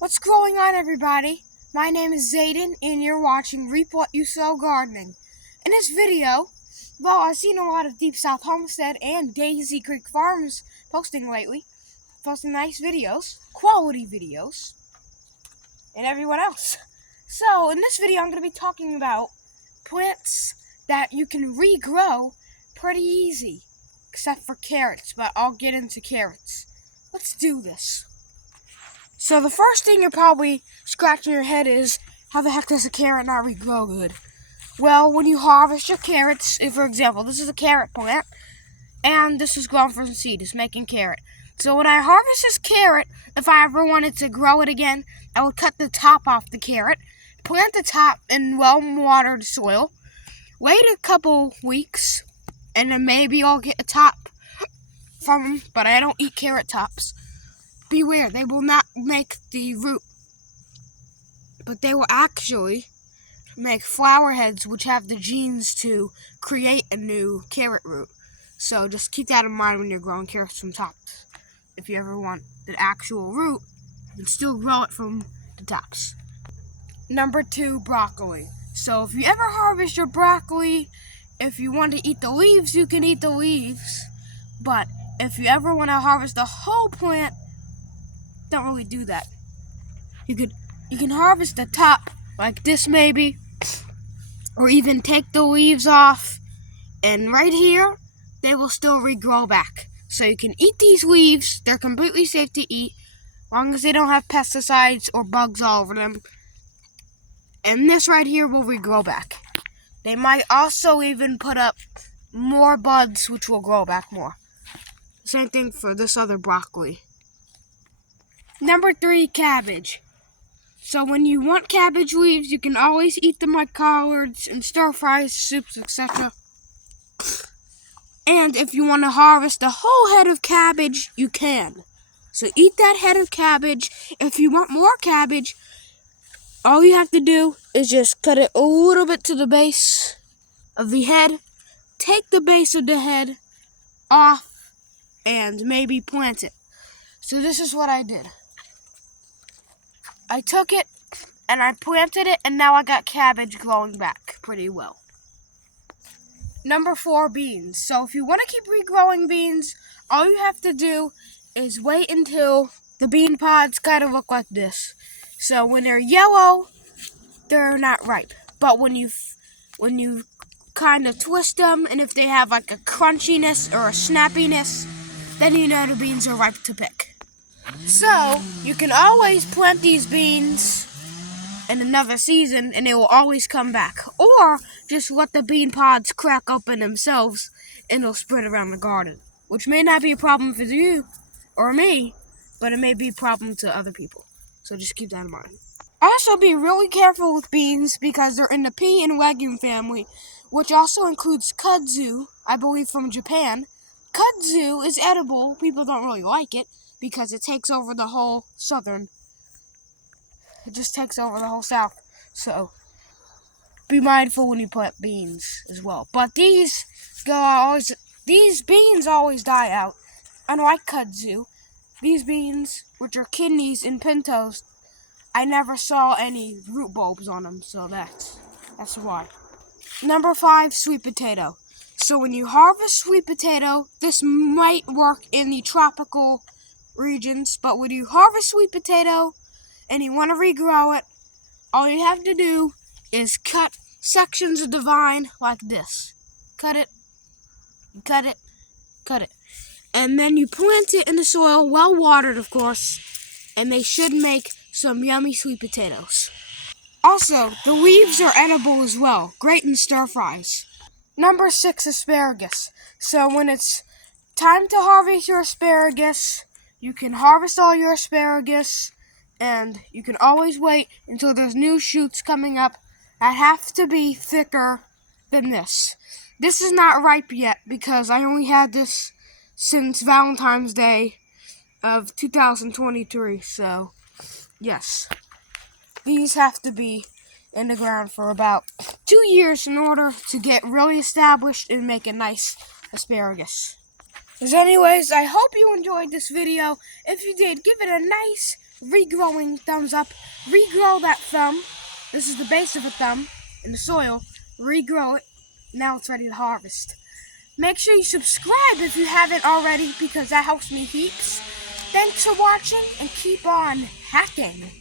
What's going on, everybody? My name is Zayden, and you're watching Reap What You Sow Gardening. In this video, I've seen a lot of Deep South Homestead and Daisy Creek Farms posting nice videos, quality videos, and everyone else. So, in this video, I'm going to be talking about plants that you can regrow pretty easy, except for carrots, but I'll get into carrots. Let's do this. So the first thing you're probably scratching your head is, how the heck does a carrot not regrow good? Well, when you harvest your carrots, for example, this is a carrot plant, and this is grown from seed, it's making carrot. So when I harvest this carrot, if I ever wanted to grow it again, I would cut the top off the carrot, plant the top in well-watered soil, wait a couple weeks, and then maybe I'll get a top from them, but I don't eat carrot tops. Beware, they will not make the root, but they will actually make flower heads which have the genes to create a new carrot root. So just keep that in mind when you're growing carrots from tops. If you ever want the actual root, you can still grow it from the tops. Number 2, broccoli. So if you ever harvest your broccoli, if you want to eat the leaves, you can eat the leaves. But if you ever want to harvest the whole plant, don't really do that. You can harvest the top like this maybe, or even take the leaves off, and right here they will still regrow back. So you can eat these leaves, they're completely safe to eat, as long as they don't have pesticides or bugs all over them. And this right here will regrow back. They might also even put up more buds which will grow back more. Same thing for this other broccoli. Number 3, cabbage. So when you want cabbage leaves, you can always eat them like collards and stir fries, soups, etc. And if you want to harvest a whole head of cabbage, you can. So eat that head of cabbage. If you want more cabbage, all you have to do is just cut it a little bit to the base of the head, take the base of the head off, and maybe plant it. So this is what I did. I took it and I planted it, and now I got cabbage growing back pretty well. Number 4, beans. So if you want to keep regrowing beans, all you have to do is wait until the bean pods kind of look like this. So when they're yellow, they're not ripe. But when you kind of twist them, and if they have like a crunchiness or a snappiness, then you know the beans are ripe to pick. So, you can always plant these beans in another season and they will always come back. Or, just let the bean pods crack open themselves and they'll spread around the garden. Which may not be a problem for you or me, but it may be a problem to other people. So just keep that in mind. Also, be really careful with beans because they're in the pea and legume family, which also includes kudzu, I believe from Japan. Kudzu is edible. People don't really like it because it takes over the whole it just takes over the whole south. So be mindful when you plant beans as well. But these beans always die out. Unlike kudzu, these beans, which are kidneys and pintos, I never saw any root bulbs on them, so that's why. Number 5, sweet potato. So when you harvest sweet potato, this might work in the tropical regions, but when you harvest sweet potato and you want to regrow it, all you have to do is cut sections of the vine like this. Cut it, cut it, cut it. And then you plant it in the soil, well watered of course, and they should make some yummy sweet potatoes. Also, the leaves are edible as well, great in stir fries. Number 6, asparagus. So when it's time to harvest your asparagus, you can harvest all your asparagus, and you can always wait until there's new shoots coming up that have to be thicker than this. This is not ripe yet because I only had this since Valentine's Day of 2023, so yes. These have to be in the ground for about 2 years in order to get really established and make a nice asparagus. As anyways, I hope you enjoyed this video. If you did, give it a nice regrowing thumbs up. Regrow that thumb. This is the base of a thumb in the soil. Regrow it. Now it's ready to harvest. Make sure you subscribe if you haven't already, because that helps me heaps. Thanks for watching, and keep on hacking.